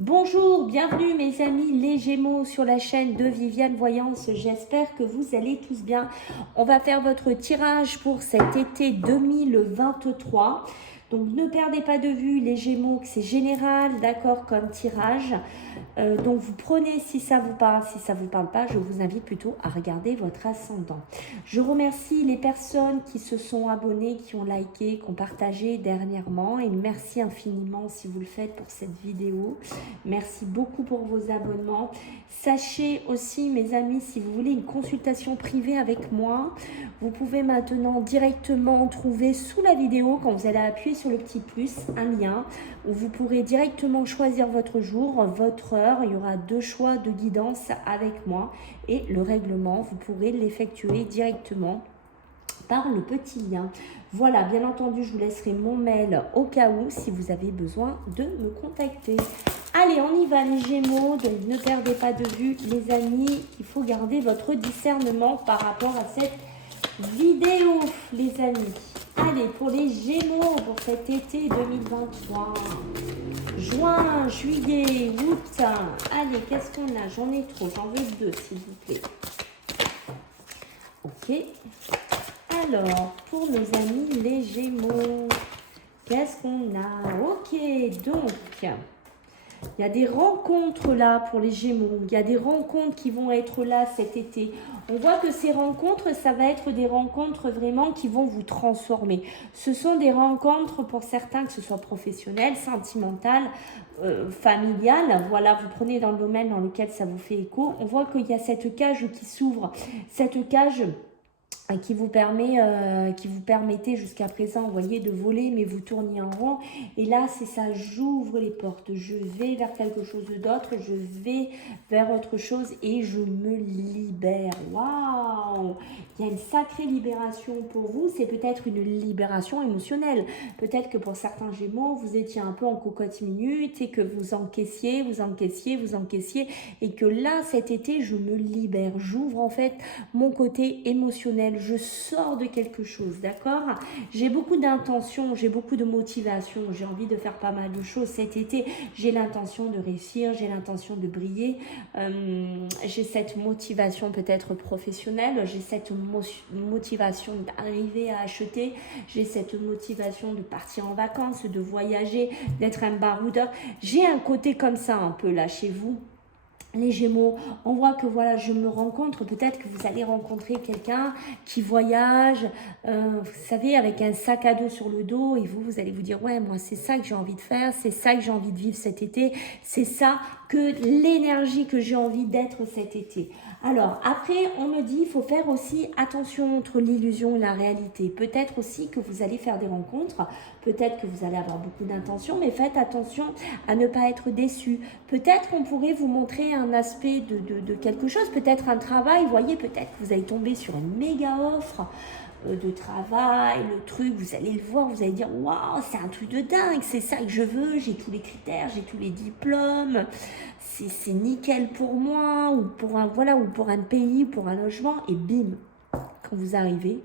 Bonjour, bienvenue mes amis les Gémeaux sur la chaîne de Viviane Voyance. J'espère que vous allez tous bien. On va faire votre tirage pour cet été 2023. Donc ne perdez pas de vue les Gémeaux, que c'est général, d'accord, comme tirage. Donc vous prenez si ça vous parle, si ça vous parle pas, je vous invite plutôt à regarder votre ascendant. Je remercie les personnes qui se sont abonnées, qui ont liké, qui ont partagé dernièrement, et merci infiniment si vous le faites pour cette vidéo. Merci beaucoup pour vos abonnements. Sachez aussi mes amis, si vous voulez une consultation privée avec moi, vous pouvez maintenant directement trouver sous la vidéo, quand vous allez appuyer sur le petit plus, un lien où vous pourrez directement choisir votre jour, votre heure. Il y aura 2 choix de guidance avec moi et le règlement, vous pourrez l'effectuer directement par le petit lien. Voilà, bien entendu, je vous laisserai mon mail au cas où si vous avez besoin de me contacter. Allez, on y va les Gémeaux, donc ne perdez pas de vue les amis, il faut garder votre discernement par rapport à cette vidéo les amis. Allez, pour les Gémeaux, pour cet été 2023, juin, juillet, août, allez, qu'est-ce qu'on a? J'en ai trop, j'en veux 2 s'il vous plaît. Ok. Alors, pour nos amis les Gémeaux, qu'est-ce qu'on a? Ok, donc, il y a des rencontres là pour les Gémeaux. Il y a des rencontres qui vont être là cet été. On voit que ces rencontres, ça va être des rencontres vraiment qui vont vous transformer. Ce sont des rencontres pour certains, que ce soit professionnelles, sentimentales, familiales. Voilà, vous prenez dans le domaine dans lequel ça vous fait écho. On voit qu'il y a cette cage qui s'ouvre. Cette cage qui vous permettait jusqu'à présent, vous voyez, de voler, mais vous tourniez en rond. Et là, c'est ça, j'ouvre les portes, je vais vers quelque chose d'autre, je vais vers autre chose et je me libère. Waouh! Il y a une sacrée libération pour vous, c'est peut-être une libération émotionnelle. Peut-être que pour certains Gémeaux, vous étiez un peu en cocotte minute et que vous encaissiez, et que là, cet été, je me libère. J'ouvre en fait mon côté émotionnel. Je sors de quelque chose, d'accord? J'ai beaucoup d'intention, j'ai beaucoup de motivation, j'ai envie de faire pas mal de choses cet été. J'ai l'intention de réussir, j'ai l'intention de briller. J'ai cette motivation peut-être professionnelle, j'ai cette motivation d'arriver à acheter, j'ai cette motivation de partir en vacances, de voyager, d'être un baroudeur. J'ai un côté comme ça un peu là chez vous. Les Gémeaux, on voit que voilà, je me rencontre, peut-être que vous allez rencontrer quelqu'un qui voyage, vous savez, avec un sac à dos sur le dos, et vous allez vous dire, ouais, moi c'est ça que j'ai envie de faire, c'est ça que j'ai envie de vivre cet été, c'est ça que l'énergie que j'ai envie d'être cet été. Alors, après, on me dit, il faut faire aussi attention entre l'illusion et la réalité. Peut-être aussi que vous allez faire des rencontres, peut-être que vous allez avoir beaucoup d'intentions, mais faites attention à ne pas être déçu. Peut-être qu'on pourrait vous montrer un aspect de quelque chose, peut-être un travail, vous voyez, peut-être que vous allez tomber sur une méga offre de travail, le truc, vous allez le voir, vous allez dire waouh, c'est un truc de dingue, c'est ça que je veux, j'ai tous les critères, j'ai tous les diplômes, c'est nickel pour moi, ou pour un voilà, ou pour un pays, pour un logement, et bim, quand vous arrivez,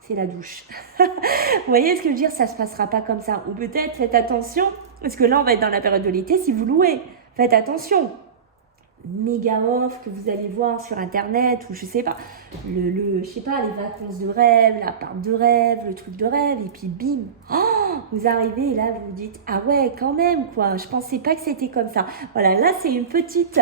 c'est la douche. Vous voyez ce que je veux dire, ça se passera pas comme ça. Ou peut-être faites attention, parce que là on va être dans la période de l'été, si vous louez, faites attention. Méga offre que vous allez voir sur internet, ou je sais pas, je sais pas, les vacances de rêve, l'appart de rêve, le truc de rêve, et puis bim, oh, vous arrivez et là vous vous dites ah ouais quand même quoi, je pensais pas que c'était comme ça. Voilà, là c'est une petite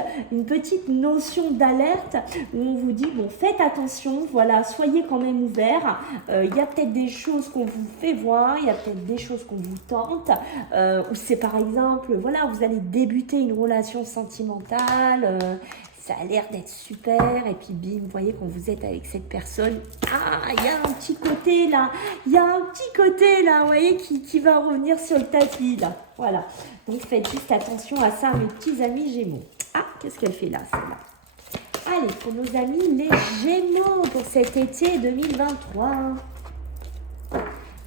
notion d'alerte où on vous dit bon, faites attention, voilà, soyez quand même ouverts. Il y a peut-être des choses qu'on vous fait voir, il y a peut-être des choses qu'on vous tente, ou c'est par exemple, voilà, vous allez débuter une relation sentimentale. Ça a l'air d'être super, et puis bim, vous voyez quand vous êtes avec cette personne, ah, il y a un petit côté là, vous voyez, qui va revenir sur le tapis là, voilà. Donc faites juste attention à ça, mes petits amis Gémeaux. Ah, qu'est-ce qu'elle fait là, celle-là? Allez, pour nos amis les Gémeaux, pour cet été 2023,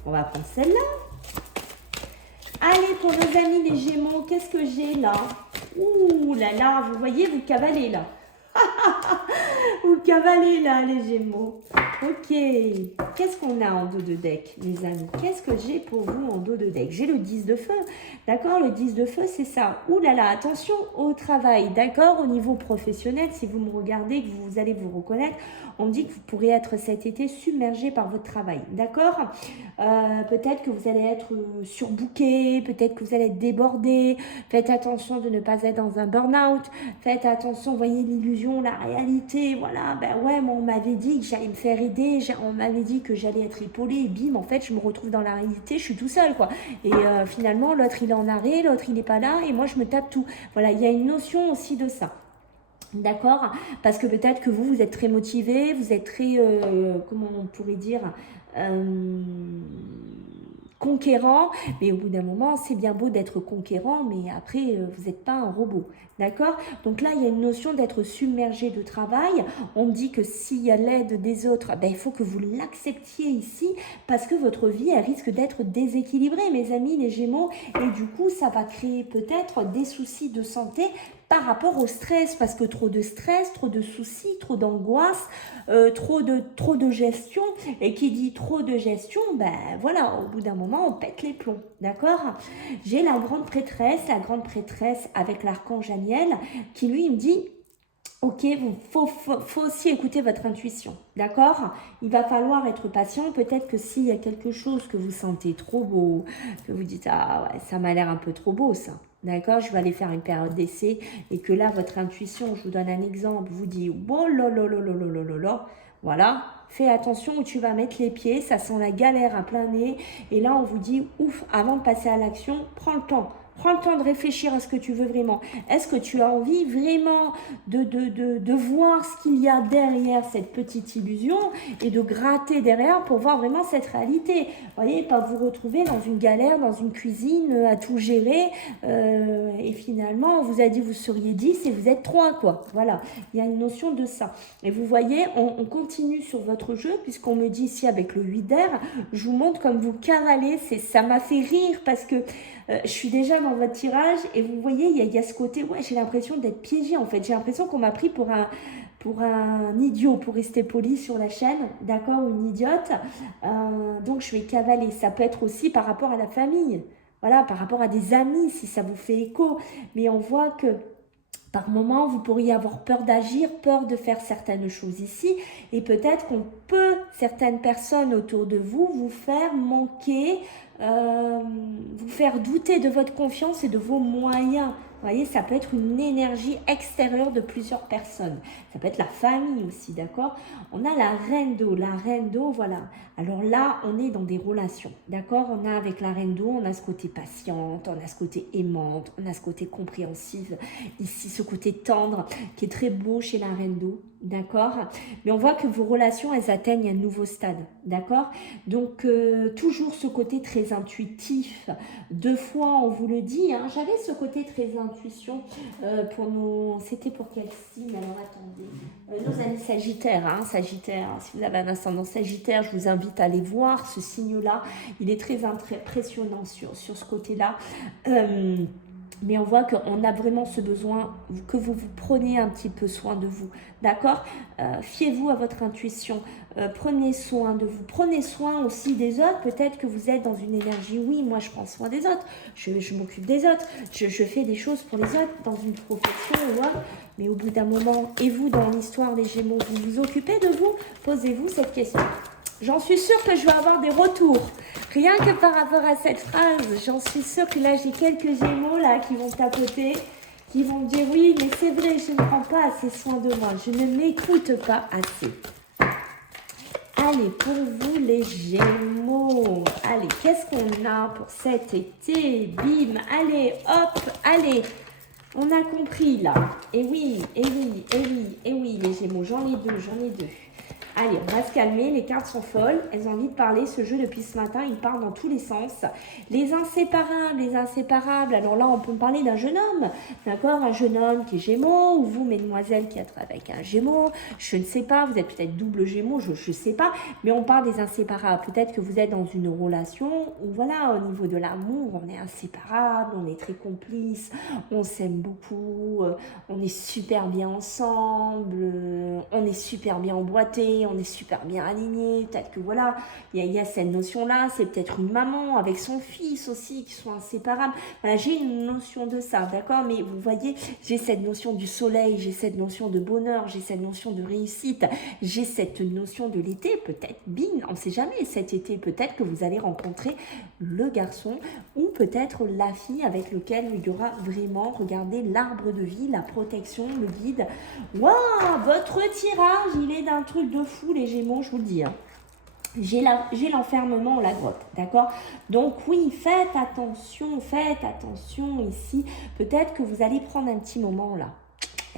on va prendre celle-là. Allez, pour nos amis les Gémeaux, qu'est-ce que j'ai là? Ouh là là, vous voyez, vous cavalez là. Vous cavalez là, les Gémeaux. Ok, qu'est-ce qu'on a en dos de deck, mes amis? Qu'est-ce que j'ai pour vous en dos de deck? J'ai le 10 de feu, d'accord? Le 10 de feu, c'est ça. Ouh là là, attention au travail, d'accord? Au niveau professionnel, si vous me regardez, que vous allez vous reconnaître, on me dit que vous pourrez être cet été submergé par votre travail, d'accord? Peut-être que vous allez être surbooké, peut-être que vous allez être débordé. Faites attention de ne pas être dans un burn-out. Faites attention, voyez l'illusion, la réalité. Voilà, ben ouais, moi on m'avait dit que j'allais me faire aider, on m'avait dit que j'allais être épaulé, et bim, en fait, je me retrouve dans la réalité, je suis tout seul, quoi. Et finalement, l'autre il est en arrêt, l'autre il n'est pas là, et moi je me tape tout. Voilà, il y a une notion aussi de ça. D'accord? Parce que peut-être que vous êtes très motivé, vous êtes très, comment on pourrait dire, conquérant, mais au bout d'un moment, c'est bien beau d'être conquérant, mais après, vous n'êtes pas un robot. D'accord? Donc là, il y a une notion d'être submergé de travail. On me dit que s'il y a l'aide des autres, ben, il faut que vous l'acceptiez ici, parce que votre vie, elle risque d'être déséquilibrée, mes amis, les Gémeaux, et du coup, ça va créer peut-être des soucis de santé par rapport au stress, parce que trop de stress, trop de soucis, trop d'angoisse, trop de gestion, et qui dit trop de gestion, ben voilà, au bout d'un moment, on pète les plombs, d'accord? J'ai la grande prêtresse avec l'archange Aniel, qui lui me dit, ok, il faut aussi écouter votre intuition, d'accord? Il va falloir être patient. Peut-être que s'il y a quelque chose que vous sentez trop beau, que vous dites, ah ouais, ça m'a l'air un peu trop beau ça, d'accord? Je vais aller faire une période d'essai, et que là, votre intuition, je vous donne un exemple, vous dit, oh là là là là là là là là, voilà, fais attention où tu vas mettre les pieds, ça sent la galère à plein nez, et là, on vous dit, ouf, avant de passer à l'action, prends le temps. Prends le temps de réfléchir à ce que tu veux vraiment. Est-ce que tu as envie vraiment de voir ce qu'il y a derrière cette petite illusion et de gratter derrière pour voir vraiment cette réalité? Vous voyez, pas vous retrouver dans une galère, dans une cuisine, à tout gérer. Et finalement, on vous a dit vous seriez 10 et vous êtes 3, quoi. Voilà, il y a une notion de ça. Et vous voyez, on continue sur votre jeu, puisqu'on me dit ici avec le 8 d'air, je vous montre comme vous cavalez. Ça m'a fait rire parce que je suis déjà dans votre tirage et vous voyez, il y a ce côté, ouais, j'ai l'impression d'être piégée en fait. J'ai l'impression qu'on m'a pris pour un idiot, pour rester poli sur la chaîne, d'accord, ou une idiote. Donc je vais cavaler. Ça peut être aussi par rapport à la famille, voilà, par rapport à des amis, si ça vous fait écho. Mais on voit que par moment, vous pourriez avoir peur d'agir, peur de faire certaines choses ici, et peut-être qu'on peut, certaines personnes autour de vous, vous faire manquer, vous faire douter de votre confiance et de vos moyens. Vous voyez, ça peut être une énergie extérieure de plusieurs personnes. Ça peut être la famille aussi, d'accord? On a la reine d'eau. La reine d'eau, voilà. Alors là, on est dans des relations, d'accord? On a avec la reine d'eau, on a ce côté patiente, on a ce côté aimante, on a ce côté compréhensive. Ici, ce côté tendre qui est très beau chez la reine d'eau, d'accord? Mais on voit que vos relations, elles atteignent un nouveau stade, d'accord? Donc, toujours ce côté très intuitif. Deux fois, on vous le dit, hein, j'avais ce côté très intuition pour nos... C'était pour quel signe? Alors, attendez. Nos amis Sagittaires, hein, Sagittaire. Si vous avez un ascendant Sagittaire, je vous invite à aller voir ce signe-là. Il est très impressionnant sur ce côté-là. Mais on voit qu'on a vraiment ce besoin que vous preniez un petit peu soin de vous, d'accord? Fiez-vous à votre intuition, prenez soin de vous, prenez soin aussi des autres. Peut-être que vous êtes dans une énergie, oui, moi je prends soin des autres, je m'occupe des autres, je fais des choses pour les autres dans une profession ou autre. Mais au bout d'un moment, et vous dans l'histoire des Gémeaux, vous vous occupez de vous? Posez-vous cette question. J'en suis sûre que je vais avoir des retours. Rien que par rapport à cette phrase, j'en suis sûre que là, j'ai quelques Gémeaux là qui vont tapoter, qui vont me dire oui, mais c'est vrai, je ne prends pas assez soin de moi, je ne m'écoute pas assez. Allez, pour vous les Gémeaux, allez, qu'est-ce qu'on a pour cet été? Bim, allez, hop, allez. On a compris là. Et oui, et oui, et oui, et oui, les Gémeaux, j'en ai deux, j'en ai deux. Allez, on va se calmer, les cartes sont folles, elles ont envie de parler, ce jeu depuis ce matin, il part dans tous les sens. Les inséparables, alors là on peut parler d'un jeune homme, d'accord, un jeune homme qui est Gémeaux, ou vous, mesdemoiselles, qui êtes avec un Gémeaux, je ne sais pas, vous êtes peut-être double Gémeaux, je ne sais pas, mais on parle des inséparables. Peut-être que vous êtes dans une relation où voilà, au niveau de l'amour, on est inséparables, on est très complices, on s'aime beaucoup, on est super bien ensemble, on est super bien emboîtés, on est super bien aligné. Peut-être que voilà, il y a cette notion-là. C'est peut-être une maman avec son fils aussi qui sont inséparables. Voilà, j'ai une notion de ça, d'accord? Mais vous voyez, j'ai cette notion du soleil, j'ai cette notion de bonheur, j'ai cette notion de réussite, j'ai cette notion de l'été. Peut-être, bing, on ne sait jamais, cet été, peut-être que vous allez rencontrer le garçon ou peut-être la fille avec lequel il y aura vraiment, regardez, l'arbre de vie, la protection, le guide. Waouh, votre tirage, il est d'un truc de fou, les Gémeaux, je vous le dis. Hein. J'ai l'enfermement, la grotte, d'accord? Donc oui, faites attention ici. Peut-être que vous allez prendre un petit moment là.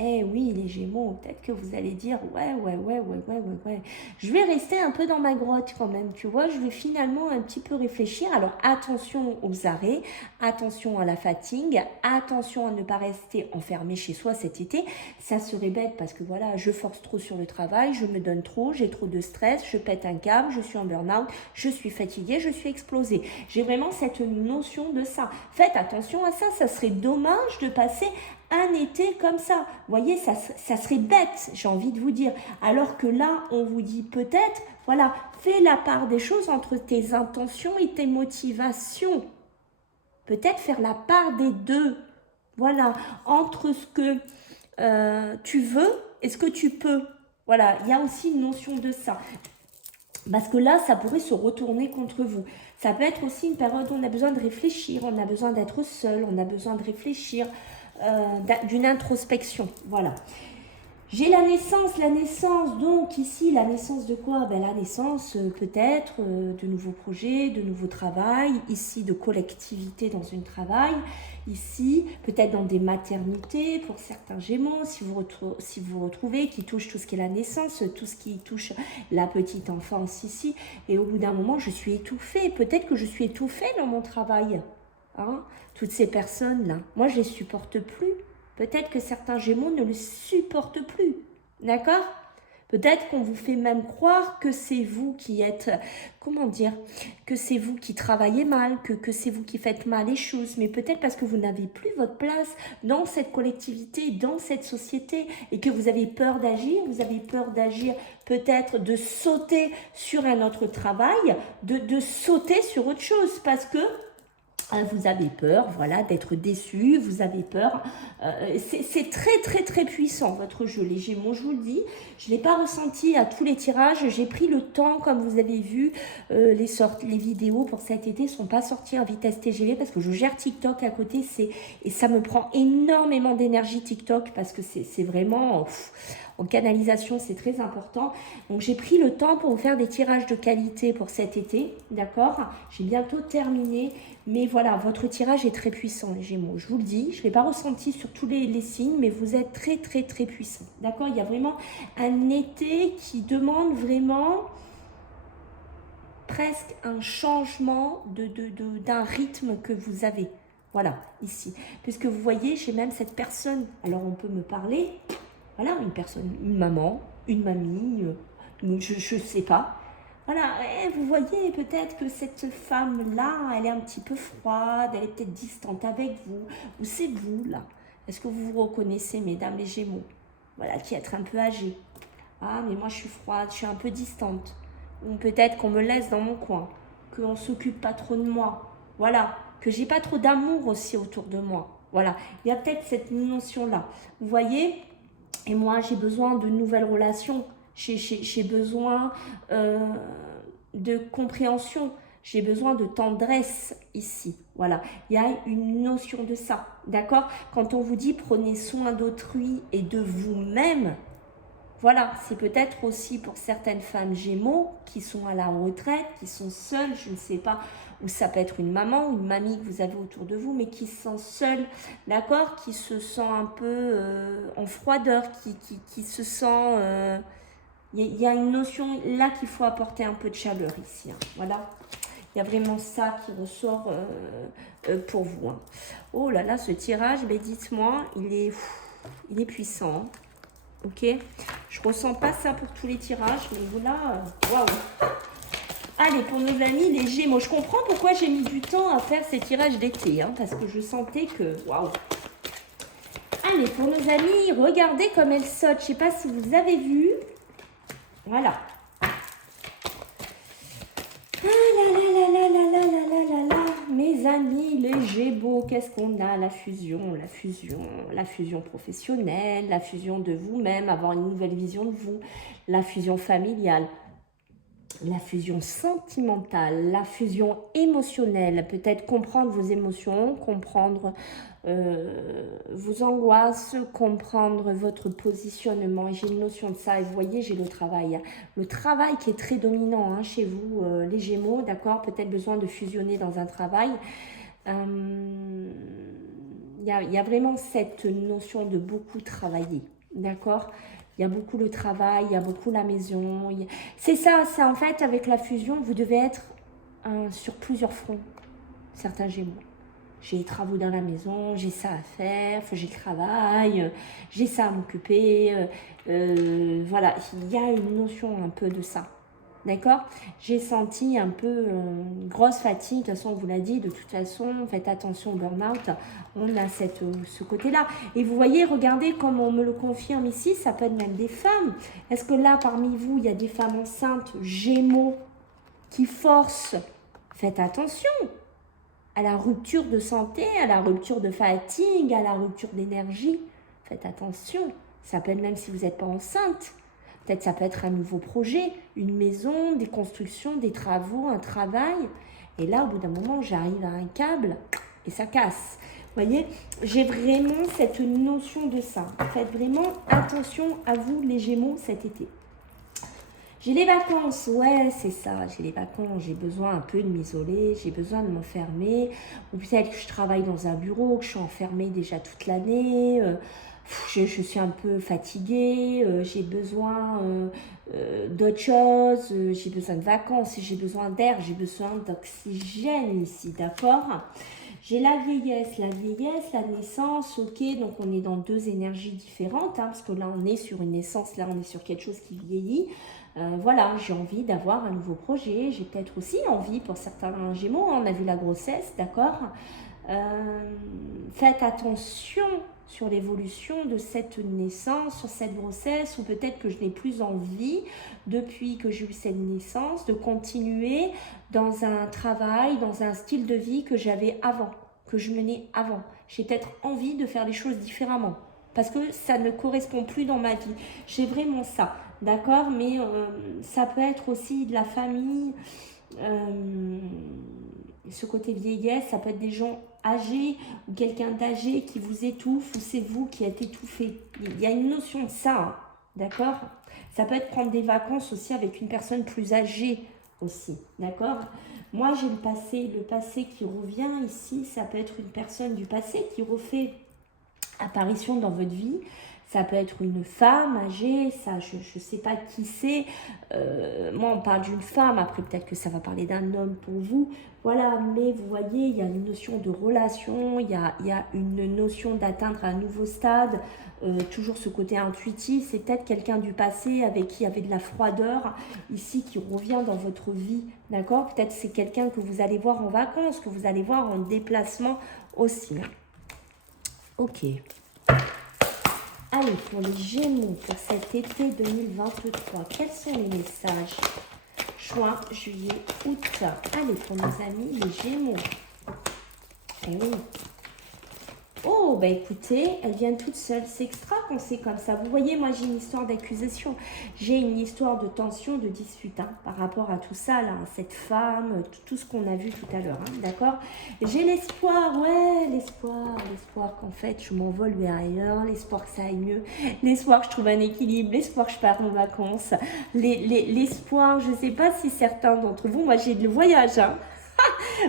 Eh oui, les Gémeaux, peut-être que vous allez dire, ouais. Je vais rester un peu dans ma grotte quand même, tu vois. Je vais finalement un petit peu réfléchir. Alors, attention aux arrêts, attention à la fatigue, attention à ne pas rester enfermé chez soi cet été. Ça serait bête parce que voilà, je force trop sur le travail, je me donne trop, j'ai trop de stress, je pète un câble, je suis en burn-out, je suis fatiguée, je suis explosée. J'ai vraiment cette notion de ça. Faites attention à ça, ça serait dommage de passer un été comme ça. Vous voyez, ça serait bête, j'ai envie de vous dire. Alors que là, on vous dit peut-être, voilà, fais la part des choses entre tes intentions et tes motivations. Peut-être faire la part des deux. Voilà, entre ce que tu veux et ce que tu peux. Voilà, il y a aussi une notion de ça. Parce que là, ça pourrait se retourner contre vous. Ça peut être aussi une période où on a besoin de réfléchir, on a besoin d'être seul, on a besoin de réfléchir, d'une introspection. Voilà. J'ai la naissance, donc ici, la naissance de quoi? Ben, la naissance peut-être de nouveaux projets, de nouveaux travail, ici de collectivité dans un travail, ici peut-être dans des maternités pour certains Gémeaux, si vous retrouvez, qui touche tout ce qui est la naissance, tout ce qui touche la petite enfance ici, et au bout d'un moment, je suis étouffée, peut-être que je suis étouffée dans mon travail, hein? Toutes ces personnes-là, moi je les supporte plus. Peut-être que certains Gémeaux ne le supportent plus, d'accord? Peut-être qu'on vous fait même croire que c'est vous qui êtes, comment dire, que c'est vous qui travaillez mal, que c'est vous qui faites mal les choses, mais peut-être parce que vous n'avez plus votre place dans cette collectivité, dans cette société, et que vous avez peur d'agir, peut-être de sauter sur un autre travail, de sauter sur autre chose, parce que vous avez peur, voilà, d'être déçu, vous avez peur. C'est très puissant, votre jeu, les Gémeaux, je vous le dis. Je ne l'ai pas ressenti à tous les tirages. J'ai pris le temps, comme vous avez vu, les vidéos pour cet été ne sont pas sorties en vitesse TGV parce que je gère TikTok à côté. Et ça me prend énormément d'énergie TikTok parce que c'est vraiment... en canalisation, c'est très important. Donc, j'ai pris le temps pour vous faire des tirages de qualité pour cet été, d'accord? J'ai bientôt terminé. Mais voilà, votre tirage est très puissant, les Gémeaux. Je vous le dis, je ne l'ai pas ressenti sur tous les signes, mais vous êtes très puissant. D'accord? Il y a vraiment un été qui demande vraiment presque un changement d'un rythme que vous avez. Voilà, ici. Puisque vous voyez, j'ai même cette personne. Alors, on peut me parler. Voilà, une personne, une maman, une mamie, je ne sais pas. Voilà, et vous voyez peut-être que cette femme-là, elle est un petit peu froide, elle est peut-être distante avec vous, ou c'est vous, là. Est-ce que vous vous reconnaissez, mesdames les Gémeaux? Voilà, qui êtes un peu âgée. Ah, mais moi, je suis froide, je suis un peu distante. Ou peut-être qu'on me laisse dans mon coin, qu'on ne s'occupe pas trop de moi. Voilà, que j'ai pas trop d'amour aussi autour de moi. Voilà, il y a peut-être cette notion-là. Vous voyez? Et moi, j'ai besoin de nouvelles relations. J'ai besoin de compréhension. J'ai besoin de tendresse ici. Voilà, il y a une notion de ça. D'accord? Quand on vous dit prenez soin d'autrui et de vous-même, voilà, c'est peut-être aussi pour certaines femmes Gémeaux qui sont à la retraite, qui sont seules, je ne sais pas, ou ça peut être une maman ou une mamie que vous avez autour de vous, mais qui se sent seule, d'accord? Qui se sent un peu en froideur, qui se sent... Il y a une notion là qu'il faut apporter un peu de chaleur ici, hein, voilà. Il y a vraiment ça qui ressort pour vous. Hein. Oh là là, ce tirage, ben dites-moi, il est puissant. Hein. Ok, je ressens pas ça pour tous les tirages, mais voilà, waouh. Allez, pour nos amis les Gémeaux, je comprends pourquoi j'ai mis du temps à faire ces tirages d'été, hein, parce que je sentais que, waouh. Allez, pour nos amis, regardez comme elle saute, je sais pas si vous avez vu, voilà, amis, les Gémeaux, qu'est-ce qu'on a? La fusion, la fusion professionnelle, la fusion de vous-même, avoir une nouvelle vision de vous, la fusion familiale, la fusion sentimentale, la fusion émotionnelle, peut-être comprendre vos émotions, comprendre vos angoisses, comprendre votre positionnement. J'ai une notion de ça et vous voyez, j'ai le travail. Le travail qui est très dominant hein, chez vous, les Gémeaux, d'accord? Peut-être besoin de fusionner dans un travail. Il y a vraiment cette notion de beaucoup travailler, d'accord? Il y a beaucoup le travail, il y a beaucoup la maison. C'est ça, c'est en fait avec la fusion, vous devez être sur plusieurs fronts, certains Gémeaux. J'ai des travaux dans la maison, j'ai ça à faire, faut que j'y travaille, j'ai ça à m'occuper. Voilà, il y a une notion un peu de ça. D'accord? J'ai senti un peu une grosse fatigue. De toute façon, on vous l'a dit, de toute façon, faites attention au burn-out. On a ce côté-là. Et vous voyez, regardez comme on me le confirme ici, ça peut être même des femmes. Est-ce que là, parmi vous, il y a des femmes enceintes, Gémeaux, qui forcent? Faites attention à la rupture de santé, à la rupture de fatigue, à la rupture d'énergie. Faites attention. Ça peut être même si vous n'êtes pas enceinte. Peut-être ça peut être un nouveau projet, une maison, des constructions, des travaux, un travail. Et là, au bout d'un moment, j'arrive à un câble et ça casse. Vous voyez, j'ai vraiment cette notion de ça. Faites vraiment attention à vous, les Gémeaux, cet été. J'ai les vacances, ouais, c'est ça, j'ai les vacances, j'ai besoin un peu de m'isoler, j'ai besoin de m'enfermer, ou peut-être que je travaille dans un bureau, que je suis enfermée déjà toute l'année, je suis un peu fatiguée, j'ai besoin d'autre chose, j'ai besoin de vacances, j'ai besoin d'air, j'ai besoin d'oxygène ici, d'accord? J'ai la vieillesse, la naissance, ok, donc on est dans deux énergies différentes, hein, parce que là on est sur une naissance, là on est sur quelque chose qui vieillit. Voilà, j'ai envie d'avoir un nouveau projet, j'ai peut-être aussi envie pour certains Gémeaux, on a vu la grossesse, d'accord? Faites attention sur l'évolution de cette naissance, sur cette grossesse, ou peut-être que je n'ai plus envie, depuis que j'ai eu cette naissance, de continuer dans un travail, dans un style de vie que j'avais avant, que je menais avant. J'ai peut-être envie de faire les choses différemment, parce que ça ne correspond plus dans ma vie. J'ai vraiment ça, d'accord? Mais ça peut être aussi de la famille, ce côté vieillesse, ça peut être des gens âgés ou quelqu'un d'âgé qui vous étouffe ou c'est vous qui êtes étouffé. Il y a une notion de ça, hein, d'accord? Ça peut être prendre des vacances aussi avec une personne plus âgée aussi, d'accord? Moi, j'ai le passé qui revient ici, ça peut être une personne du passé qui refait apparition dans votre vie. Ça peut être une femme âgée, ça, je ne sais pas qui c'est. Moi, on parle d'une femme, après peut-être que ça va parler d'un homme pour vous. Voilà, mais vous voyez, il y a une notion de relation, il y a une notion d'atteindre un nouveau stade, toujours ce côté intuitif. C'est peut-être quelqu'un du passé avec qui il y avait de la froideur, ici, qui revient dans votre vie, d'accord? Peut-être c'est quelqu'un que vous allez voir en vacances, que vous allez voir en déplacement aussi. Ok. Allez, pour les Gémeaux, pour cet été 2023, quels sont les messages? Juin, juillet, août. Allez, pour nos amis, les Gémeaux. Eh oui. Oh, bah écoutez, elles viennent toutes seules. C'est extra quand c'est comme ça. Vous voyez, moi j'ai une histoire d'accusation. J'ai une histoire de tension, de dispute hein, par rapport à tout ça, là, cette femme, tout ce qu'on a vu tout à l'heure. Hein, d'accord? J'ai l'espoir, ouais, l'espoir qu'en fait je m'envole vers ailleurs, l'espoir que ça aille mieux, l'espoir que je trouve un équilibre, l'espoir que je parte en vacances, l'espoir, je ne sais pas si certains d'entre vous, moi j'ai le voyage, hein.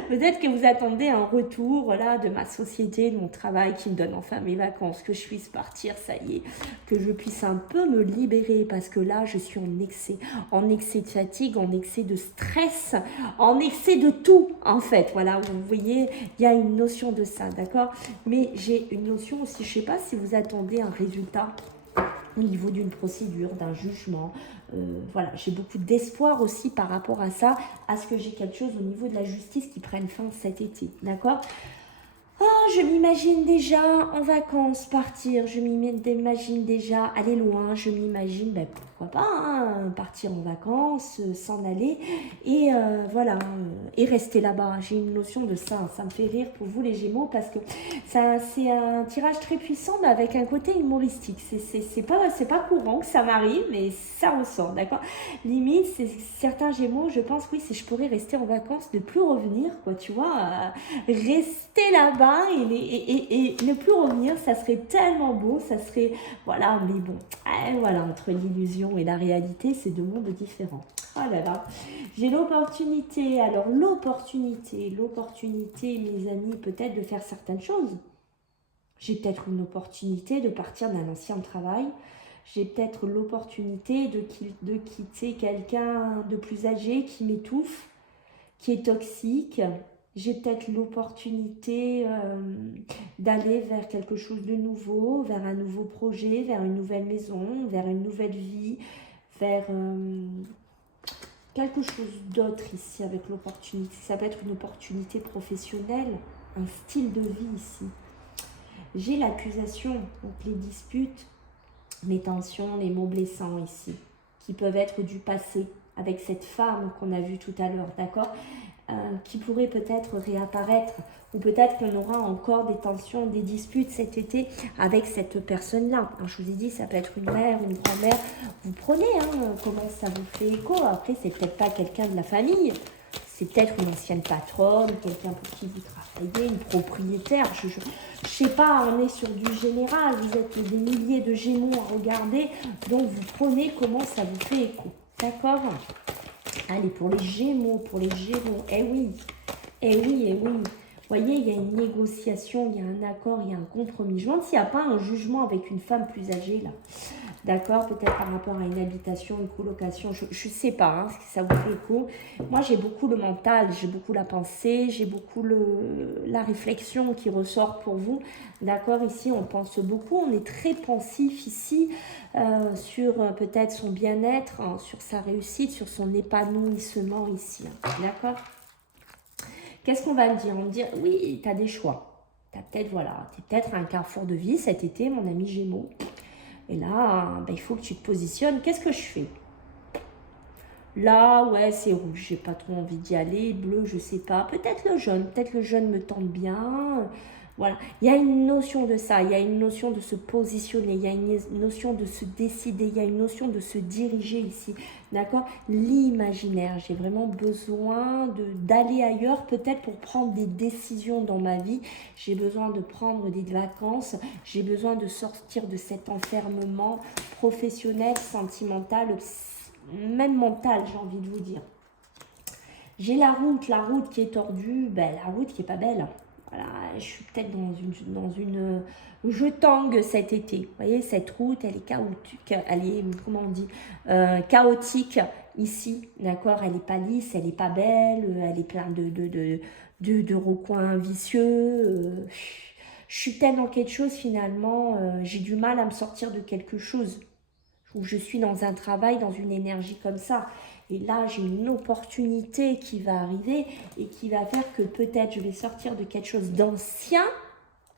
Peut-être que vous attendez un retour là, de ma société, de mon travail qui me donne enfin mes vacances, que je puisse partir, ça y est, que je puisse un peu me libérer parce que là je suis en excès de fatigue, en excès de stress, en excès de tout en fait. Voilà, vous voyez, il y a une notion de ça, d'accord? Mais j'ai une notion aussi, je ne sais pas si vous attendez un résultat au niveau d'une procédure, d'un jugement. Voilà, j'ai beaucoup d'espoir aussi par rapport à ça, à ce que j'ai quelque chose au niveau de la justice qui prenne fin cet été, d'accord? Oh, je m'imagine déjà en vacances partir, je m'imagine déjà aller loin, je m'imagine, ben, pourquoi pas, hein, partir en vacances, s'en aller et voilà, et rester là-bas. J'ai une notion de ça me fait rire pour vous les Gémeaux parce que c'est un tirage très puissant mais avec un côté humoristique. C'est pas courant que ça m'arrive, mais ça ressort, d'accord. Limite, c'est certains Gémeaux, je pense, oui, si je pourrais rester en vacances, ne plus revenir, quoi, tu vois, rester là-bas et ne plus revenir, ça serait tellement beau, ça serait, voilà, mais bon, voilà, entre l'illusion et la réalité, c'est deux mondes différents. Oh là là, j'ai l'opportunité, alors l'opportunité, mes amis, peut-être de faire certaines choses. J'ai peut-être une opportunité de partir d'un ancien travail. J'ai peut-être l'opportunité de quitter quelqu'un de plus âgé qui m'étouffe, qui est toxique. J'ai peut-être l'opportunité d'aller vers quelque chose de nouveau, vers un nouveau projet, vers une nouvelle maison, vers une nouvelle vie, vers quelque chose d'autre ici avec l'opportunité. Ça peut être une opportunité professionnelle, un style de vie ici. J'ai l'accusation, donc les disputes, les tensions, les mots blessants ici, qui peuvent être du passé, avec cette femme qu'on a vue tout à l'heure, d'accord, qui pourrait peut-être réapparaître, ou peut-être qu'on aura encore des tensions, des disputes cet été avec cette personne-là. Alors, je vous ai dit, ça peut être une mère, une grand-mère, vous prenez comment ça vous fait écho. Après, c'est peut-être pas quelqu'un de la famille, c'est peut-être une ancienne patronne, quelqu'un pour qui vous travaillez, une propriétaire, je sais pas, on est sur du général, vous êtes des milliers de Gémeaux à regarder, donc vous prenez comment ça vous fait écho, d'accord? Allez, pour les Gémeaux, eh oui, eh oui, eh oui. Vous voyez, il y a une négociation, il y a un accord, il y a un compromis. Je me demande s'il n'y a pas un jugement avec une femme plus âgée, là. D'accord, peut-être par rapport à une habitation, une colocation, je ne sais pas si ça vous fait écho. Moi, j'ai beaucoup le mental, j'ai beaucoup la pensée, j'ai beaucoup la réflexion qui ressort pour vous. D'accord, ici, on pense beaucoup, on est très pensif ici sur peut-être son bien-être, sur sa réussite, sur son épanouissement ici. D'accord. Qu'est-ce qu'on va me dire? On va me dire, oui, tu as des choix. Tu es peut-être à un carrefour de vie cet été, mon ami Gémeaux. Et là, il faut que tu te positionnes. Qu'est-ce que je fais? Là, ouais, c'est rouge. J'ai pas trop envie d'y aller. Bleu, je sais pas. Peut-être le jaune. Peut-être le jaune me tente bien. Voilà. Il y a une notion de ça. Il y a une notion de se positionner. Il y a une notion de se décider. Il y a une notion de se diriger ici. D'accord? L'imaginaire. J'ai vraiment besoin d'aller ailleurs, peut-être pour prendre des décisions dans ma vie. J'ai besoin de prendre des vacances. J'ai besoin de sortir de cet enfermement professionnel, sentimental, même mental, j'ai envie de vous dire. J'ai la route qui est tordue, la route qui est pas belle. Voilà, je suis peut-être dans une je tangue cet été. Vous voyez, cette route, elle est chaotique, elle est, comment on dit, chaotique ici, d'accord. Elle est pas lisse, elle est pas belle, elle est pleine de recoins vicieux. Je suis peut-être dans quelque chose finalement, j'ai du mal à me sortir de quelque chose. Où je suis dans un travail, dans une énergie comme ça. Et là, j'ai une opportunité qui va arriver et qui va faire que peut-être je vais sortir de quelque chose d'ancien,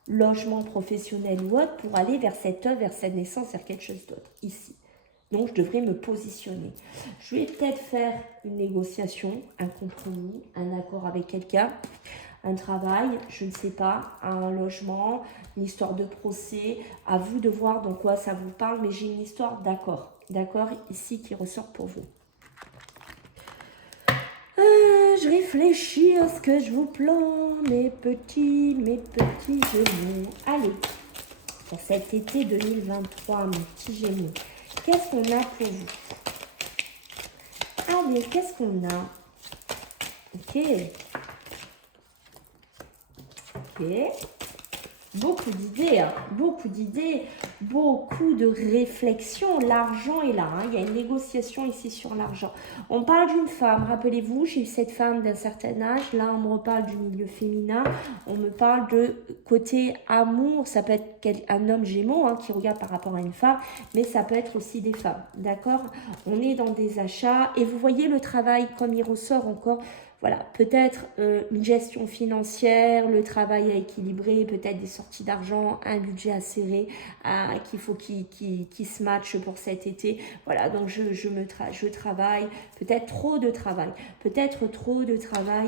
logement professionnel ou autre, pour aller vers cette œuvre, vers cette naissance, vers quelque chose d'autre, ici. Donc, je devrais me positionner. Je vais peut-être faire une négociation, un compromis, un accord avec quelqu'un, un travail, je ne sais pas, un logement, une histoire de procès. À vous de voir dans quoi ça vous parle, mais j'ai une histoire d'accord ici qui ressort pour vous. Je réfléchis à ce que je vous plante, mes petits Gémeaux. Allez, pour cet été 2023, mes petits Gémeaux, qu'est-ce qu'on a pour vous? Allez, qu'est-ce qu'on a? Ok. Beaucoup d'idées, beaucoup de réflexions. L'argent est là, il y a une négociation ici sur l'argent. On parle d'une femme, rappelez-vous, j'ai eu cette femme d'un certain âge. Là, on me reparle du milieu féminin. On me parle de côté amour. Ça peut être un homme Gémeaux qui regarde par rapport à une femme, mais ça peut être aussi des femmes, d'accord? On est dans des achats et vous voyez le travail comme il ressort encore. Voilà, peut-être une gestion financière, le travail à équilibrer, peut-être des sorties d'argent, un budget à serrer, qu'il faut qu'il se matche pour cet été. Voilà, donc je travaille, peut-être trop de travail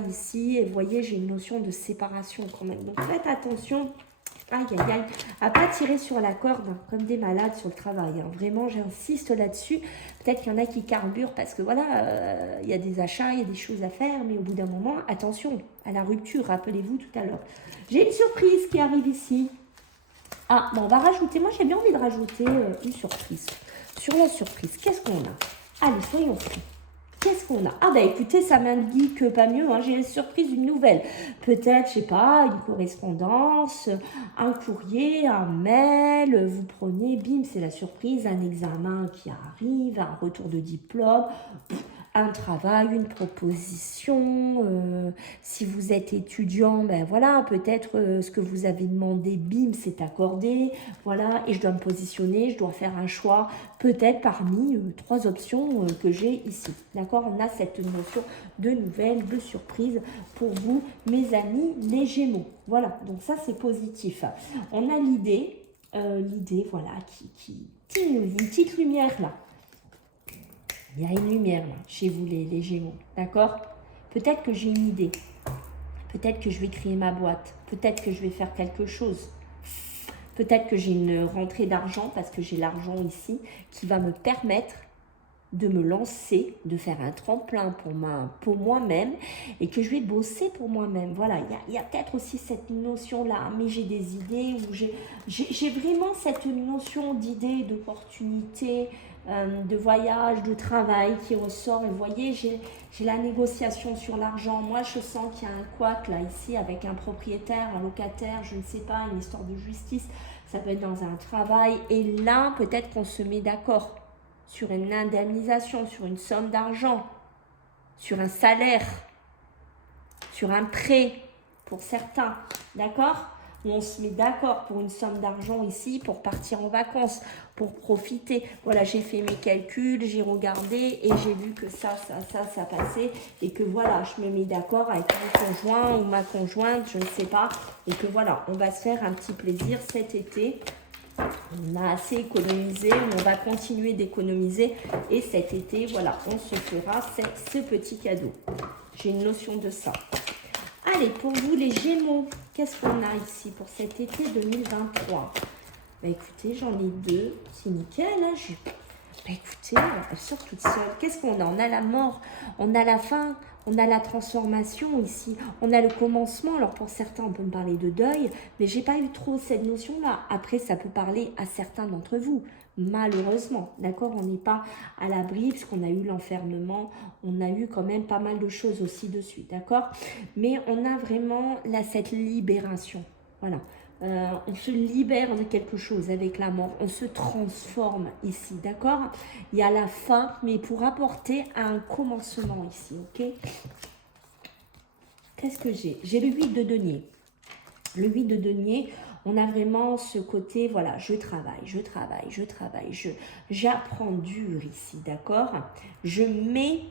ici. Et vous voyez, j'ai une notion de séparation quand même. Donc faites attention. Aïe, aïe, aïe, à pas tirer sur la corde hein, comme des malades sur le travail. Hein. Vraiment, j'insiste là-dessus. Peut-être qu'il y en a qui carburent parce que voilà, il y a des achats, il y a des choses à faire, mais au bout d'un moment, attention à la rupture. Rappelez-vous tout à l'heure. J'ai une surprise qui arrive ici. Ah, bon, on va rajouter. Moi, j'ai bien envie de rajouter une surprise. Sur la surprise, qu'est-ce qu'on a? Allez, soyons fous. Qu'est-ce qu'on a? Ah bah écoutez, ça m'indique pas mieux, hein, j'ai une surprise, une nouvelle. Peut-être, je sais pas, une correspondance, un courrier, un mail, vous prenez, bim, c'est la surprise, un examen qui arrive, un retour de diplôme, un travail, une proposition. Si vous êtes étudiant, ben voilà, peut-être ce que vous avez demandé, bim, c'est accordé. Voilà, et je dois me positionner, je dois faire un choix, peut-être parmi 3 options que j'ai ici. D'accord? On a cette notion de nouvelle, de surprise pour vous, mes amis, les Gémeaux. Voilà, donc ça c'est positif. On a l'idée, voilà, une petite lumière là. Il y a une lumière là, chez vous les Gémeaux, d'accord? Peut-être que j'ai une idée, peut-être que je vais créer ma boîte, peut-être que je vais faire quelque chose, peut-être que j'ai une rentrée d'argent, parce que j'ai l'argent ici, qui va me permettre de me lancer, de faire un tremplin pour moi-même, et que je vais bosser pour moi-même. Voilà, il y a peut-être aussi cette notion-là, mais j'ai des idées, où j'ai vraiment cette notion d'idée, d'opportunité, de voyage, de travail qui ressort. Et vous voyez, j'ai la négociation sur l'argent. Moi, je sens qu'il y a un couac là, ici, avec un propriétaire, un locataire, je ne sais pas, une histoire de justice. Ça peut être dans un travail. Et là, peut-être qu'on se met d'accord sur une indemnisation, sur une somme d'argent, sur un salaire, sur un prêt pour certains. D'accord? On se met d'accord pour une somme d'argent ici pour partir en vacances, pour profiter. Voilà, j'ai fait mes calculs, j'ai regardé et j'ai vu que ça passait. Et que voilà, je me mets d'accord avec mon conjoint ou ma conjointe, je ne sais pas. Et que voilà, on va se faire un petit plaisir cet été. On a assez économisé, mais on va continuer d'économiser. Et cet été, voilà, on se fera ce petit cadeau. J'ai une notion de ça. Allez, pour vous les Gémeaux, qu'est-ce qu'on a ici pour cet été 2023? Bah écoutez, j'en ai 2, c'est nickel. Hein, bah écoutez, elle sort toute seule. Qu'est-ce qu'on a? On a la mort, on a la fin, on a la transformation ici, on a le commencement. Alors pour certains, on peut me parler de deuil, mais j'ai pas eu trop cette notion-là. Après, ça peut parler à certains d'entre vous. Malheureusement, d'accord, on n'est pas à l'abri puisqu'on a eu l'enfermement, on a eu quand même pas mal de choses aussi dessus, d'accord. Mais on a vraiment là cette libération, voilà. On se libère de quelque chose avec la mort, on se transforme ici, d'accord. Il y a la fin, mais pour apporter un commencement ici, ok. Qu'est-ce que j'ai? J'ai le 8 de denier. Le 8 de denier, on a vraiment ce côté, voilà, je travaille, j'apprends dur ici, d'accord. Je mets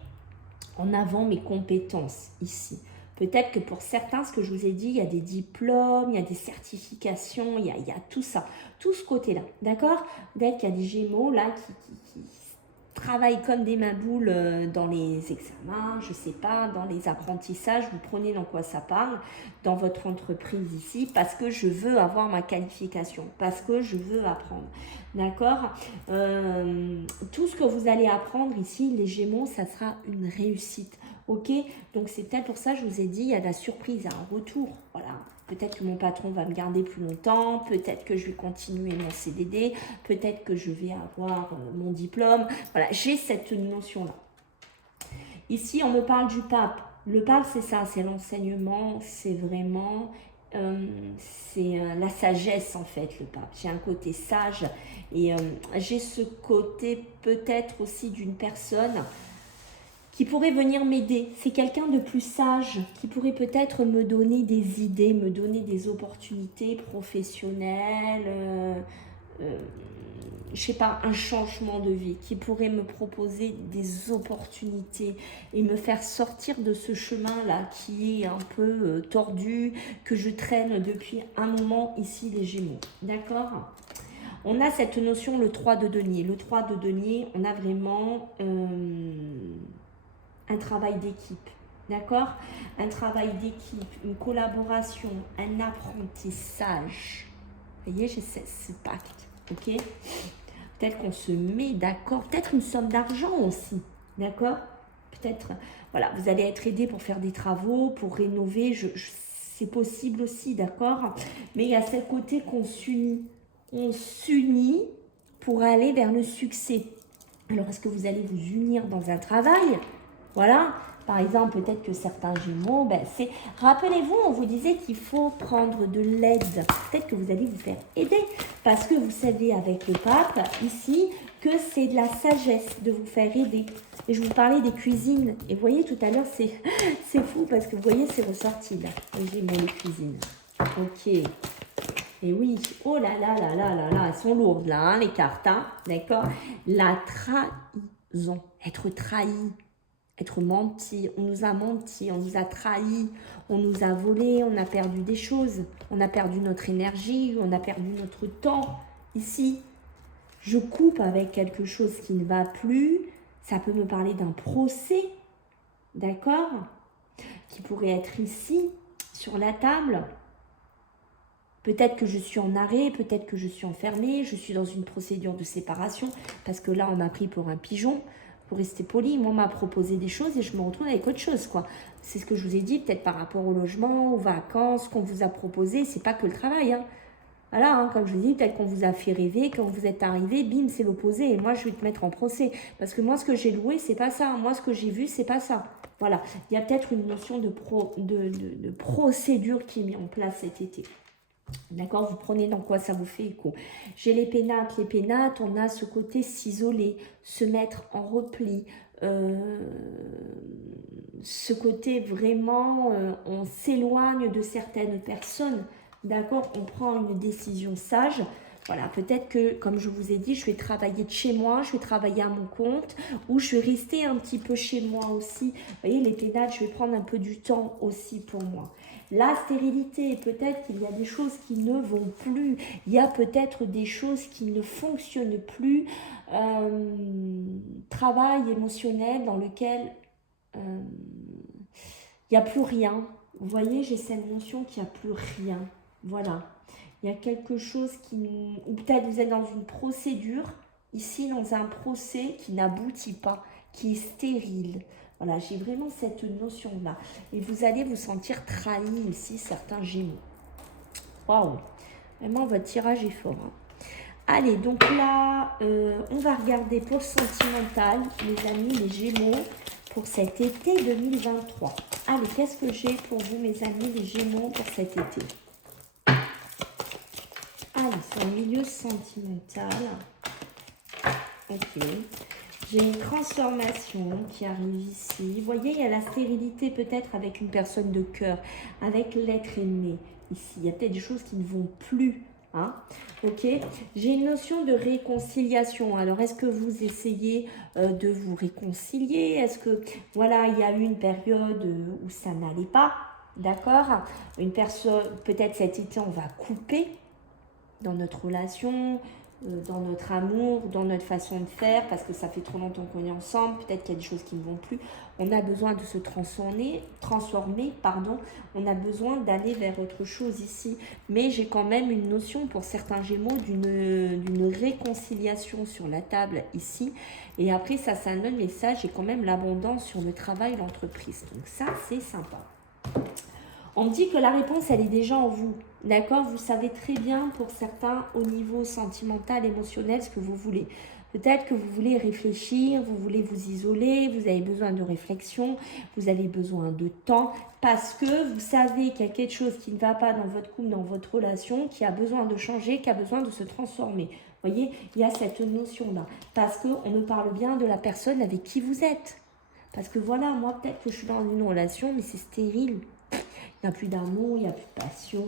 en avant mes compétences ici. Peut-être que pour certains, ce que je vous ai dit, il y a des diplômes, il y a des certifications, il y a tout ça, tout ce côté-là, d'accord. Peut-être qu'il y a des Gémeaux là qui travaillent comme des maboules dans les examens, je sais pas, dans les apprentissages, vous prenez dans quoi ça parle, dans votre entreprise ici, parce que je veux avoir ma qualification, parce que je veux apprendre, d'accord. Tout ce que vous allez apprendre ici, les Gémeaux, ça sera une réussite, ok. Donc c'est peut-être pour ça que je vous ai dit, il y a de la surprise, il y a un retour, voilà. Peut-être que mon patron va me garder plus longtemps, peut-être que je vais continuer mon CDD, peut-être que je vais avoir mon diplôme. Voilà, j'ai cette notion-là. Ici, on me parle du pape. Le pape, c'est ça, c'est l'enseignement, c'est vraiment... la sagesse en fait, le pape. J'ai un côté sage et j'ai ce côté peut-être aussi d'une personne qui pourrait venir m'aider. C'est quelqu'un de plus sage, qui pourrait peut-être me donner des idées, me donner des opportunités professionnelles, je sais pas, un changement de vie, qui pourrait me proposer des opportunités et me faire sortir de ce chemin-là qui est un peu tordu, que je traîne depuis un moment ici, les Gémeaux. D'accord? On a cette notion, le 3 de denier. Le 3 de denier, on a vraiment un travail d'équipe. D'accord? Un travail d'équipe, une collaboration, un apprentissage. Vous voyez, j'ai ce pacte. Ok? Peut-être qu'on se met d'accord. Peut-être une somme d'argent aussi. D'accord? Peut-être, voilà, vous allez être aidé pour faire des travaux, pour rénover. C'est possible aussi, d'accord? Mais il y a ce côté qu'on s'unit. On s'unit pour aller vers le succès. Alors, est-ce que vous allez vous unir dans un travail? Voilà. Par exemple, peut-être que certains Gémeaux, ben c'est... Rappelez-vous, on vous disait qu'il faut prendre de l'aide. Peut-être que vous allez vous faire aider. Parce que vous savez, avec le pape, ici, que c'est de la sagesse de vous faire aider. Et je vous parlais des cuisines. Et vous voyez, tout à l'heure, c'est fou parce que vous voyez, c'est ressorti là. Les Gémeaux, les cuisines. Ok. Et oui, oh là là là là là là, elles sont lourdes là, hein, les cartes, hein, d'accord? La trahison, être trahi, être menti, on nous a menti, on nous a trahi, on nous a volé, on a perdu des choses, on a perdu notre énergie, on a perdu notre temps. Ici, je coupe avec quelque chose qui ne va plus, ça peut me parler d'un procès, d'accord? Qui pourrait être ici, sur la table. Peut-être que je suis en arrêt, peut-être que je suis enfermée, je suis dans une procédure de séparation, parce que là, on m'a pris pour un pigeon, pour rester poli. Moi, on m'a proposé des choses et je me retrouve avec autre chose, quoi. C'est ce que je vous ai dit, peut-être par rapport au logement, aux vacances, qu'on vous a proposé, c'est pas que le travail, hein. Voilà, hein, comme je vous dis, peut-être qu'on vous a fait rêver, quand vous êtes arrivé, bim, c'est l'opposé, et moi, je vais te mettre en procès. Parce que moi, ce que j'ai loué, c'est pas ça. Moi, ce que j'ai vu, c'est pas ça. Voilà, il y a peut-être une notion de procédure qui est mise en place cet été. D'accord, vous prenez dans quoi ça vous fait écho. J'ai les pénates. Les pénates, on a ce côté s'isoler, se mettre en repli. Ce côté vraiment, on s'éloigne de certaines personnes. D'accord, on prend une décision sage. Voilà, peut-être que, comme je vous ai dit, je vais travailler de chez moi, je vais travailler à mon compte, ou je vais rester un petit peu chez moi aussi. Vous voyez, les pénates, je vais prendre un peu du temps aussi pour moi. La stérilité, peut-être qu'il y a des choses qui ne vont plus, il y a peut-être des choses qui ne fonctionnent plus, travail émotionnel dans lequel il n'y a plus rien. Vous voyez, j'ai cette notion qu'il n'y a plus rien. Voilà. Il y a quelque chose qui... Ou peut-être vous êtes dans une procédure, ici dans un procès qui n'aboutit pas, qui est stérile. Voilà, j'ai vraiment cette notion-là. Et vous allez vous sentir trahi ici, certains Gémeaux. Waouh! Vraiment, votre tirage est fort. Hein. Allez, donc là, on va regarder pour le sentimental, les amis, les Gémeaux, pour cet été 2023. Allez, qu'est-ce que j'ai pour vous, mes amis, les Gémeaux, pour cet été? Allez, sur le milieu sentimental. Ok. J'ai une transformation qui arrive ici. Vous voyez, il y a la stérilité peut-être avec une personne de cœur, avec l'être aimé ici. Il y a peut-être des choses qui ne vont plus. Hein, ok, j'ai une notion de réconciliation. Alors, est-ce que vous essayez de vous réconcilier? Est-ce que, voilà, il y a eu une période où ça n'allait pas, d'accord? Une personne, peut-être cet été, on va couper dans notre relation, dans notre amour, dans notre façon de faire, parce que ça fait trop longtemps qu'on est ensemble, peut-être qu'il y a des choses qui ne vont plus. On a besoin de se transformer, on a besoin d'aller vers autre chose ici. Mais j'ai quand même une notion pour certains Gémeaux d'une réconciliation sur la table ici. Et après, ça donne le message, j'ai quand même l'abondance sur le travail, l'entreprise. Donc ça, c'est sympa. On me dit que la réponse, elle est déjà en vous. D'accord? Vous savez très bien pour certains au niveau sentimental, émotionnel, ce que vous voulez. Peut-être que vous voulez réfléchir, vous voulez vous isoler, vous avez besoin de réflexion, vous avez besoin de temps parce que vous savez qu'il y a quelque chose qui ne va pas dans votre couple, dans votre relation, qui a besoin de changer, qui a besoin de se transformer. Vous voyez, il y a cette notion-là. Parce qu'on me parle bien de la personne avec qui vous êtes. Parce que voilà, moi peut-être que je suis dans une relation, mais c'est stérile. Il n'y a plus d'amour, il n'y a plus de passion.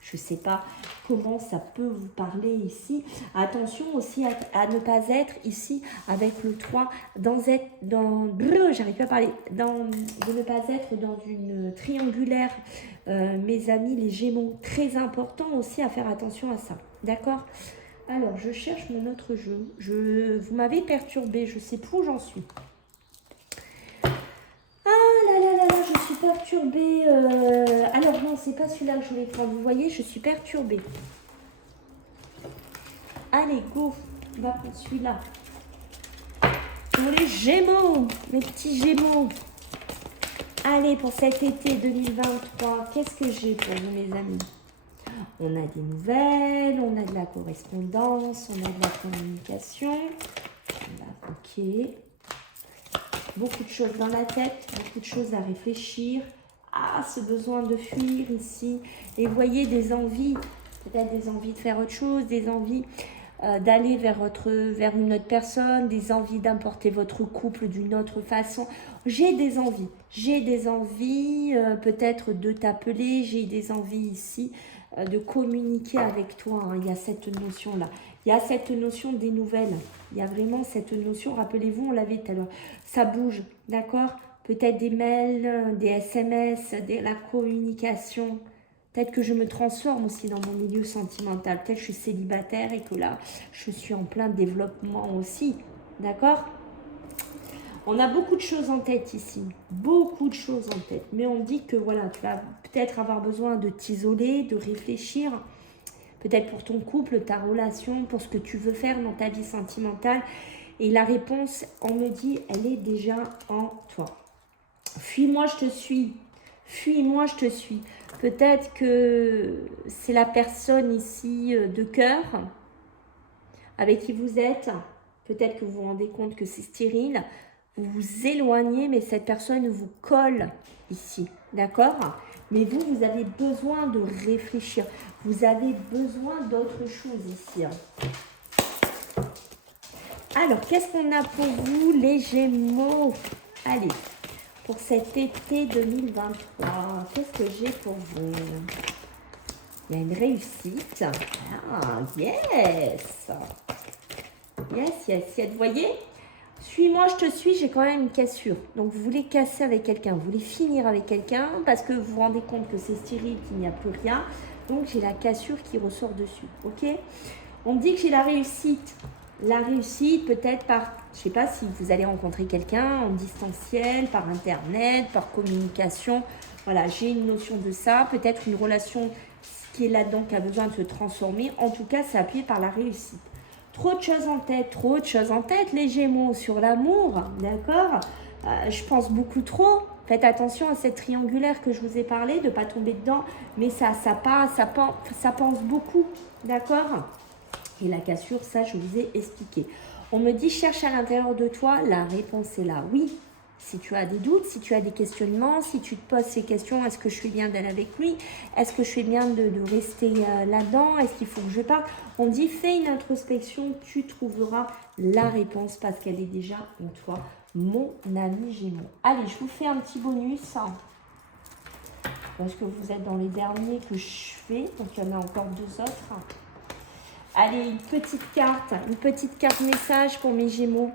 Je ne sais pas comment ça peut vous parler ici. Attention aussi à ne pas être ici avec le 3, j'arrive pas à parler, de ne pas être dans une triangulaire. Mes amis, les Gémeaux, très important aussi à faire attention à ça. D'accord? Alors, je cherche mon autre jeu. Vous m'avez perturbé, je ne sais plus où j'en suis. Je suis perturbée. Alors non, c'est pas celui-là que je voulais prendre. Vous voyez, je suis perturbée. Allez, go. On va prendre celui-là. Pour les Gémeaux, mes petits Gémeaux. Allez, pour cet été 2023, qu'est-ce que j'ai pour vous, mes amis? On a des nouvelles, on a de la correspondance, on a de la communication. Là, ok. Beaucoup de choses dans la tête, beaucoup de choses à réfléchir. Ah, ce besoin de fuir ici. Et vous voyez des envies, peut-être des envies de faire autre chose, des envies d'aller vers une autre personne, des envies d'importer votre couple d'une autre façon. J'ai des envies peut-être de t'appeler, j'ai des envies ici de communiquer avec toi. Hein. Il y a cette notion-là. Il y a cette notion des nouvelles. Il y a vraiment cette notion, rappelez-vous, on l'avait tout à l'heure. Ça bouge, d'accord? Peut-être des mails, des SMS, la communication. Peut-être que je me transforme aussi dans mon milieu sentimental. Peut-être que je suis célibataire et que là, je suis en plein développement aussi. D'accord? On a beaucoup de choses en tête ici. Beaucoup de choses en tête. Mais on dit que voilà, tu vas peut-être avoir besoin de t'isoler, de réfléchir. Peut-être pour ton couple, ta relation, pour ce que tu veux faire dans ta vie sentimentale. Et la réponse, on me dit, elle est déjà en toi. Fuis-moi, je te suis. Fuis-moi, je te suis. Peut-être que c'est la personne ici de cœur avec qui vous êtes. Peut-être que vous vous rendez compte que c'est stérile. Vous vous éloignez, mais cette personne vous colle ici. D'accord? Mais vous avez besoin de réfléchir. Vous avez besoin d'autre chose ici. Alors, qu'est-ce qu'on a pour vous, les Gémeaux? Allez, pour cet été 2023, qu'est-ce que j'ai pour vous? Il y a une réussite. Ah, yes! Yes. Vous voyez? Suis-moi, je te suis, j'ai quand même une cassure. Donc, vous voulez casser avec quelqu'un, vous voulez finir avec quelqu'un parce que vous vous rendez compte que c'est stérile, qu'il n'y a plus rien. Donc, j'ai la cassure qui ressort dessus. Ok? On me dit que j'ai la réussite. La réussite, peut-être par, je ne sais pas si vous allez rencontrer quelqu'un en distanciel, par Internet, par communication. Voilà, j'ai une notion de ça. Peut-être une relation qui est là-dedans, qui a besoin de se transformer. En tout cas, c'est appuyé par la réussite. Trop de choses en tête, les Gémeaux, sur l'amour, d'accord? Je pense beaucoup trop. Faites attention à cette triangulaire que je vous ai parlé, de ne pas tomber dedans. Mais ça pense beaucoup, d'accord? Et la cassure, ça, je vous ai expliqué. On me dit, cherche à l'intérieur de toi, la réponse est là. Oui, si tu as des doutes, si tu as des questionnements, si tu te poses ces questions, est-ce que je fais bien d'aller avec lui? Est-ce que je fais bien de rester là-dedans? Est-ce qu'il faut que je parte? On dit, fais une introspection, tu trouveras la réponse parce qu'elle est déjà en toi, mon ami Gémeaux. Allez, je vous fais un petit bonus. Parce que vous êtes dans les derniers que je fais, donc il y en a encore 2 autres. Allez, une petite carte message pour mes Gémeaux.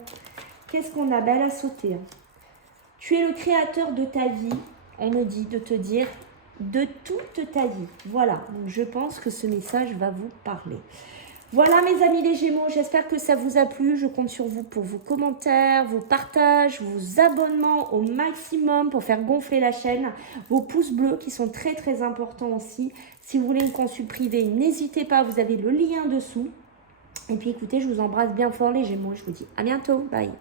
Qu'est-ce qu'on a? Belle à sauter. Tu es le créateur de ta vie. On me dit de te dire de toute ta vie. Voilà, donc je pense que ce message va vous parler. Voilà mes amis les Gémeaux, j'espère que ça vous a plu. Je compte sur vous pour vos commentaires, vos partages, vos abonnements au maximum pour faire gonfler la chaîne. Vos pouces bleus qui sont très très importants aussi. Si vous voulez une consulte privée, n'hésitez pas, vous avez le lien dessous. Et puis écoutez, je vous embrasse bien fort les Gémeaux. Je vous dis à bientôt, bye.